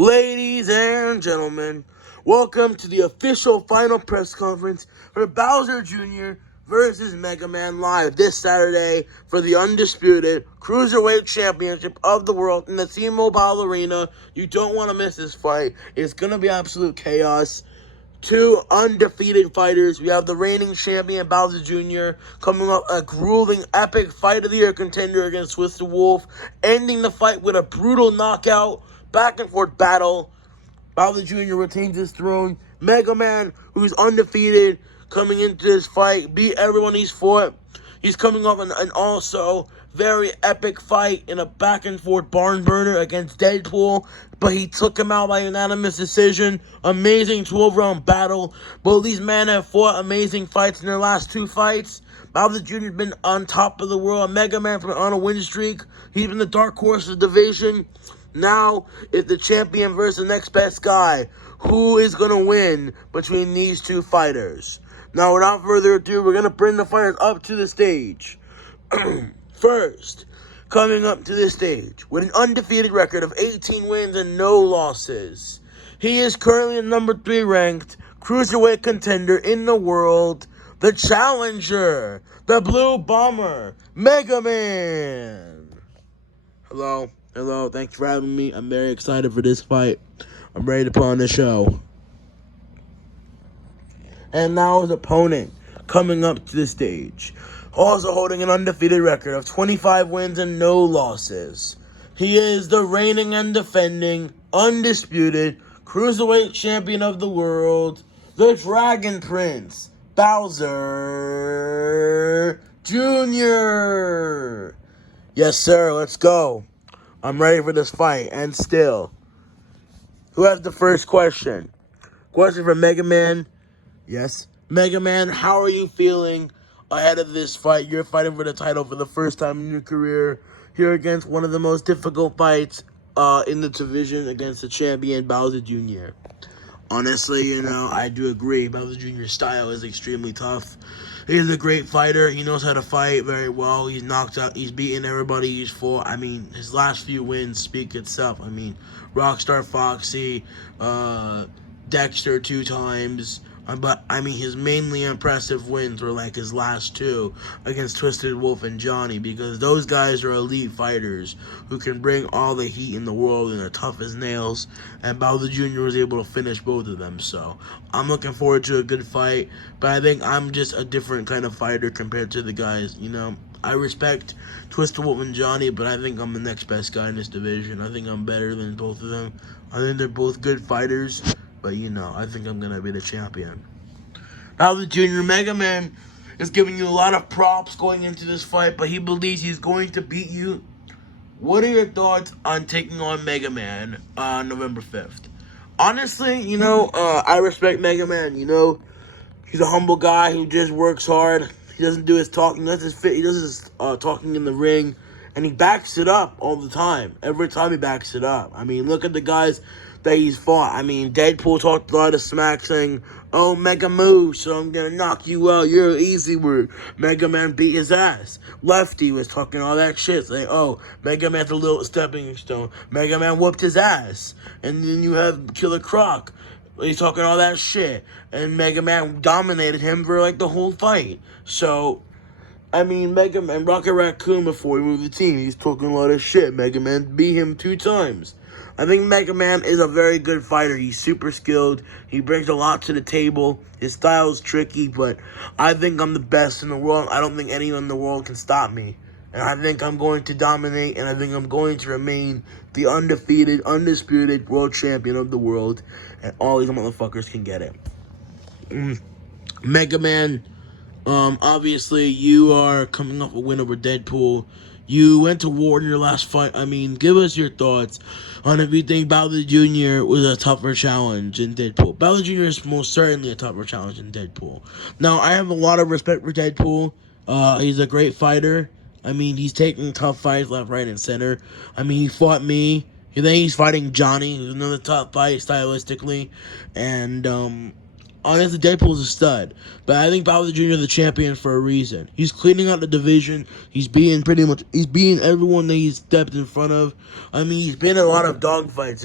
Ladies and gentlemen, welcome to the official final press conference for Bowser Jr. versus Mega Man Live this Saturday for the undisputed Cruiserweight Championship of the world in the T-Mobile Arena. You don't want to miss this fight. It's going to be absolute chaos. Two undefeated fighters. We have the reigning champion Bowser Jr. coming up a grueling, epic fight of the year contender against Twisted Wolf, ending the fight with a brutal knockout, back and forth battle. Bowser Jr. retains his throne. Mega Man, who's undefeated, coming into this fight, beat everyone he's fought. He's coming off an also very epic fight in a back-and-forth barn burner against Deadpool, but he took him out by unanimous decision. Amazing 12-round battle. Both these men have fought amazing fights in their last two fights. Bowser Jr. has been on top of the world. Mega Man from on a win streak. He's been the dark horse of the division. Now, it's the champion versus the next best guy. Who is going to win between these two fighters? Now, without further ado, we're going to bring the fighters up to the stage. First, coming up to this stage with an undefeated record of 18 wins and no losses. He is currently the number 3 ranked cruiserweight contender in the world, the challenger, the Blue Bomber, Mega Man. Hello, thanks for having me. I'm very excited for this fight. I'm ready to put on the show. And now his opponent coming up to the stage, also holding an undefeated record of 25 wins and no losses. He is the reigning and defending, undisputed, cruiserweight champion of the world, the Dragon Prince, Bowser Jr. Yes, sir, let's go. I'm ready for this fight, and still. Who has the first question? Question from Mega Man. Yes. Mega Man, how are you feeling ahead of this fight? You're fighting for the title for the first time in your career. Here against one of the most difficult fights in the division against the champion, Bowser Jr. Honestly, I do agree. Bowser Jr.'s style is extremely tough. He's a great fighter. He knows how to fight very well. He's knocked out. He's beaten everybody he's fought. His last few wins speak itself. Rockstar Foxy, Dexter 2 times. But his mainly impressive wins were like his last two against Twisted Wolf and Johnny, because those guys are elite fighters who can bring all the heat in the world and are tough as nails. And Bowser Jr. was able to finish both of them. So I'm looking forward to a good fight. But I think I'm just a different kind of fighter compared to the guys. I respect Twisted Wolf and Johnny, but I think I'm the next best guy in this division. I think I'm better than both of them. I think they're both good fighters. But, I think I'm going to be the champion. Bowser Jr. Mega Man is giving you a lot of props going into this fight, but he believes he's going to beat you. What are your thoughts on taking on Mega Man on November 5th? Honestly, I respect Mega Man. He's a humble guy who just works hard. He doesn't do his talking. He does his talking in the ring, and he backs it up all the time. Every time he backs it up. Look at the guys that he's fought. Deadpool talked a lot of smack saying, "Oh, Mega Move, so I'm gonna knock you out. You're an easy word." Mega Man beat his ass. Lefty was talking all that shit, saying, "Oh, Mega Man's a little stepping stone." Mega Man whooped his ass. And then you have Killer Croc. He's talking all that shit. And Mega Man dominated him for like the whole fight. So, Mega Man, Rocket Raccoon, before he moved the team, he's talking a lot of shit. Mega Man beat him 2 times. I think Mega Man is a very good fighter. He's super skilled. He brings a lot to the table. His style is tricky, but I think I'm the best in the world. I don't think anyone in the world can stop me. And I think I'm going to dominate, and I think I'm going to remain the undefeated, undisputed world champion of the world. And all these motherfuckers can get it. Mega Man, obviously, you are coming off a win over Deadpool. You went to war in your last fight. Give us your thoughts on if you think Bowser Jr. was a tougher challenge than Deadpool. Bowser Jr. is most certainly a tougher challenge than Deadpool. Now, I have a lot of respect for Deadpool. He's a great fighter. He's taking tough fights left, right, and center. He fought me. Then he's fighting Johnny, who's another tough fight stylistically. And, honestly, Deadpool's a stud. But I think Bowser Jr. is the champion for a reason. He's cleaning out the division. He's beating everyone that he's stepped in front of. He's been in a lot of dogfights,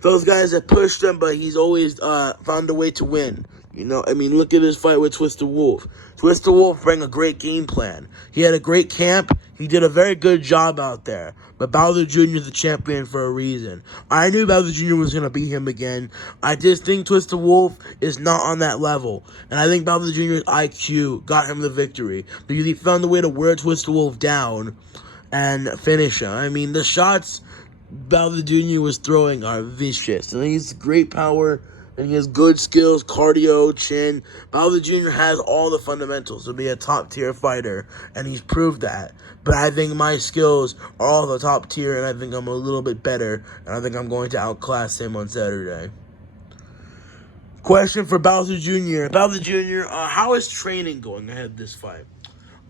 those guys have pushed him, but he's always found a way to win. You know, I mean, look at his fight with Twister Wolf. Twister Wolf bring a great game plan. He had a great camp. He did a very good job out there. But Bowser Jr. is the champion for a reason. I knew Bowser Jr. was going to beat him again. I just think Twister Wolf is not on that level. And I think Bowser Jr.'s IQ got him the victory. Because he found a way to wear Twister Wolf down and finish him. I mean, the shots Bowser Jr. was throwing are vicious. And he's great power. And he has good skills, cardio, chin. Bowser Jr. has all the fundamentals to be a top-tier fighter, and he's proved that. But I think my skills are all the top tier, and I think I'm a little bit better, and I think I'm going to outclass him on Saturday. Question for Bowser Jr. Bowser Jr., how is training going ahead of this fight?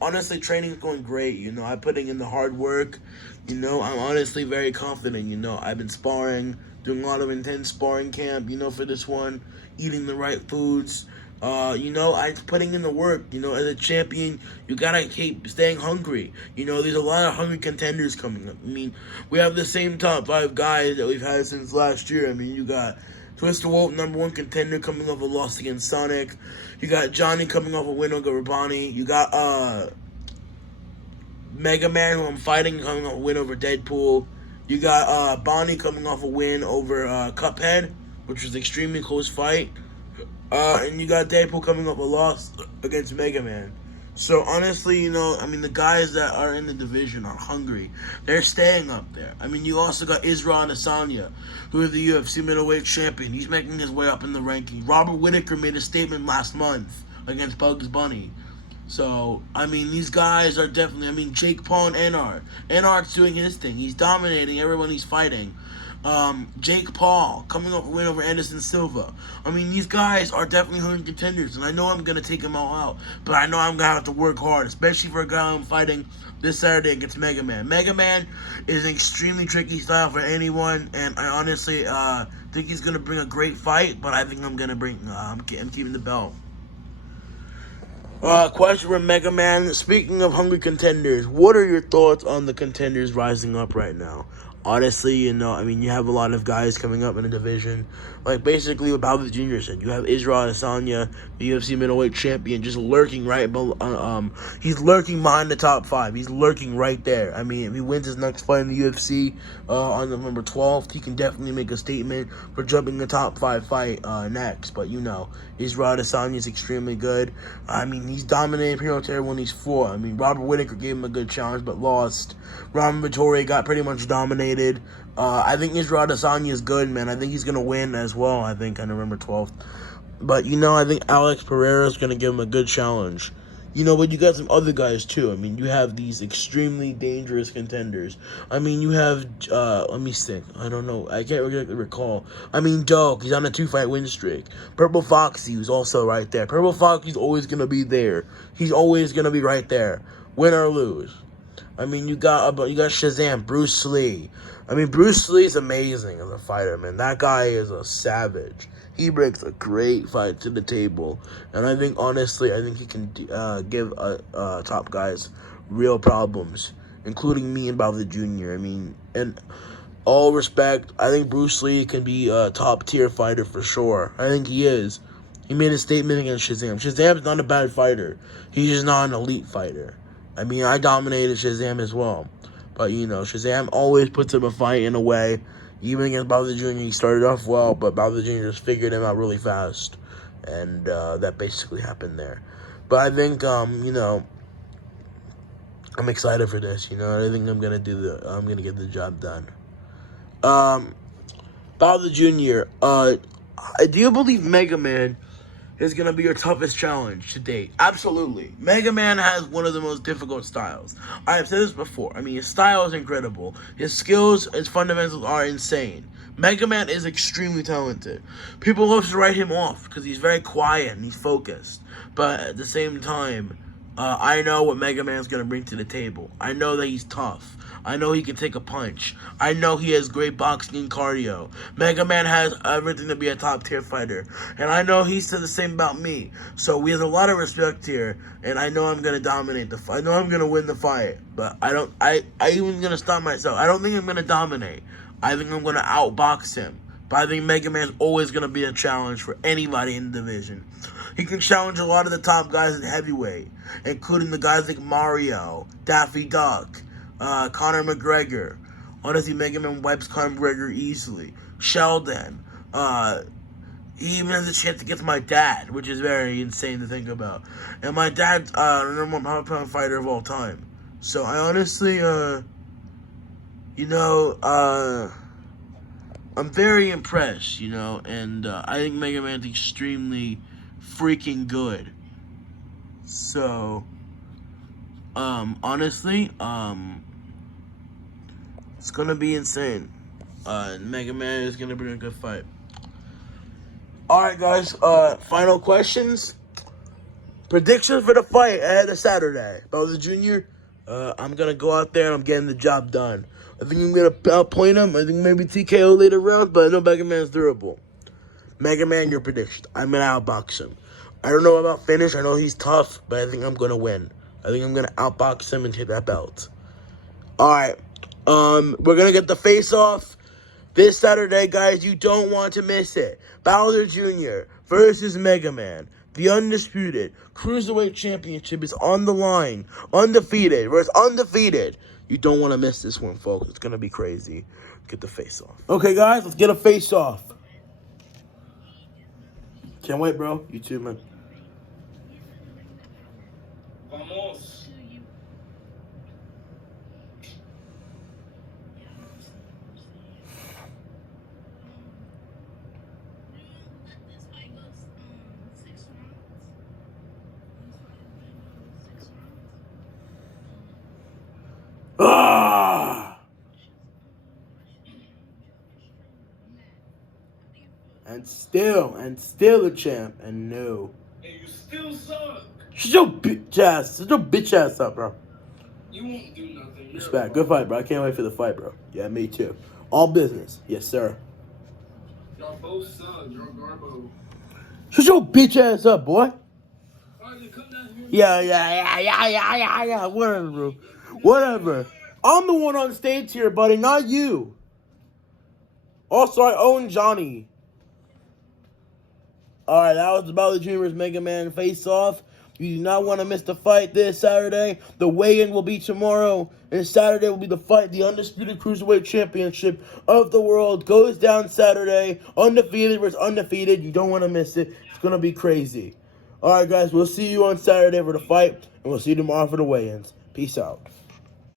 Honestly, training is going great. You know, I'm putting in the hard work. You know, I'm honestly very confident. You know, I've been sparring, doing a lot of intense sparring camp, you know, for this one, eating the right foods. You know, I'm putting in the work. You know, as a champion, you gotta keep staying hungry. You know, there's a lot of hungry contenders coming up. I mean, we have the same top 5 guys that we've had since last year. I mean, you got Twister Wolf, #1 contender, coming off a loss against Sonic. You got Johnny coming off a win over Rabani. You got Mega Man, who I'm fighting, coming off a win over Deadpool. You got Bonnie coming off a win over Cuphead, which was an extremely close fight. And you got Deadpool coming off a loss against Mega Man. So, honestly, you know, I mean, the guys that are in the division are hungry. They're staying up there. I mean, you also got Israel Adesanya, who is the UFC middleweight champion. He's making his way up in the rankings. Robert Whittaker made a statement last month against Bugs Bunny. So, I mean, these guys are definitely, I mean, Jake Paul and Enard. Enard's doing his thing. He's dominating everyone he's fighting. Jake Paul coming up a win over Anderson Silva. I mean, these guys are definitely hungry contenders, and I know I'm going to take them all out, but I know I'm going to have to work hard, especially for a guy I'm fighting this Saturday against Mega Man. Mega Man is an extremely tricky style for anyone, and I honestly think he's going to bring a great fight, but I think I'm going to bring, I'm keeping the belt. Question for Mega Man. Speaking of hungry contenders, what are your thoughts on the contenders rising up right now? Honestly, you know, I mean, you have a lot of guys coming up in the division. Like, basically what Bowser Jr. said. You have Israel Adesanya, the UFC middleweight champion, just lurking right below. He's lurking behind the top 5. He's lurking right there. I mean, if he wins his next fight in the UFC on November 12th, he can definitely make a statement for jumping the top 5 fight next. But, you know, Israel Adesanya is extremely good. I mean, he's dominated pretty much everyone he's fought. I mean, Robert Whittaker gave him a good challenge, but lost. Robin Vittori got pretty much dominated. I think Israel Adesanya is good, man. I think he's going to win as well, I think, on November 12th. But, you know, I think Alex Pereira is going to give him a good challenge. You know, but you got some other guys, too. I mean, you have these extremely dangerous contenders. I mean, you have, let me think. I don't know. I can't really recall. I mean, Doak, he's on a 2-fight win streak. Purple Foxy, who's also right there. Purple Foxy's always going to be there. He's always going to be right there, win or lose. I mean, you got Shazam, Bruce Lee. I mean, Bruce Lee is amazing as a fighter, man. That guy is a savage. He brings a great fight to the table. And I think, honestly, I think he can give top guys real problems, including me and Bowser Jr. I mean, in all respect, I think Bruce Lee can be a top-tier fighter for sure. I think he is. He made a statement against Shazam. Shazam's not a bad fighter. He's just not an elite fighter. I mean, I dominated Shazam as well. But, you know, Shazam always puts him a fight in a way. Even against Bowser Jr., he started off well, but Bowser Jr. just figured him out really fast. And that basically happened there. But I think, you know, I'm excited for this. You know, I think I'm going to get the job done. Bowser Jr., do you believe Mega Man is going to be your toughest challenge to date? Absolutely. Mega Man has one of the most difficult styles. I have said this before. I mean, his style is incredible. His skills, his fundamentals are insane. Mega Man is extremely talented. People love to write him off because he's very quiet and he's focused. But at the same time, I know what Mega Man's going to bring to the table. I know that he's tough. I know he can take a punch. I know he has great boxing and cardio. Mega Man has everything to be a top-tier fighter. And I know he said the same about me. So we have a lot of respect here. And I know I'm going to dominate the fight. I know I'm going to win the fight. But I even going to stop myself. I don't think I'm going to dominate. I think I'm going to outbox him. But I think Mega Man's always going to be a challenge for anybody in the division. He can challenge a lot of the top guys at heavyweight, including the guys like Mario, Daffy Duck, Conor McGregor. Honestly, Mega Man wipes Conor McGregor easily. Sheldon. He even has a chance against my dad, which is very insane to think about. And my dad's the number one pound fighter of all time. So I honestly, I'm very impressed, and I think Mega Man's extremely freaking good. So, honestly, it's gonna be insane. Mega Man is gonna bring a good fight. Alright, guys, final questions. Predictions for the fight ahead of Saturday. Bowser Jr., I'm gonna go out there and I'm getting the job done. I think I'm going to outpoint him. I think maybe TKO later rounds, but I know Mega Man's durable. Mega Man, your prediction. I'm going to outbox him. I don't know about finish. I know he's tough, but I think I'm going to win. I think I'm going to outbox him and take that belt. All right. We're going to get the face-off this Saturday, guys. You don't want to miss it. Bowser Jr. versus Mega Man. The undisputed Cruiserweight Championship is on the line. Undefeated versus undefeated. You don't want to miss this one, folks. It's going to be crazy. Get the face-off. Okay, guys, let's get a face-off. Can't wait, bro. You too, man. Vamos. Ah! And still the champ, and no. Hey, you still suck. Shut your bitch ass up, bro. You won't do nothing. Respect. Good fight, bro. I can't wait for the fight, bro. Yeah, me too. All business. Yes, sir. Y'all both suck. You're garbo. Shut your bitch ass up, boy. Yeah. Whatever, bro. Whatever. I'm the one on stage here, buddy, not you. Also, I own Johnny. Alright, that was the Bowser Jr.'s Mega Man face-off. You do not want to miss the fight this Saturday. The weigh-in will be tomorrow. And Saturday will be the fight. The Undisputed Cruiserweight Championship of the world goes down Saturday. Undefeated versus undefeated. You don't want to miss it. It's going to be crazy. Alright, guys. We'll see you on Saturday for the fight. And we'll see you tomorrow for the weigh-ins. Peace out.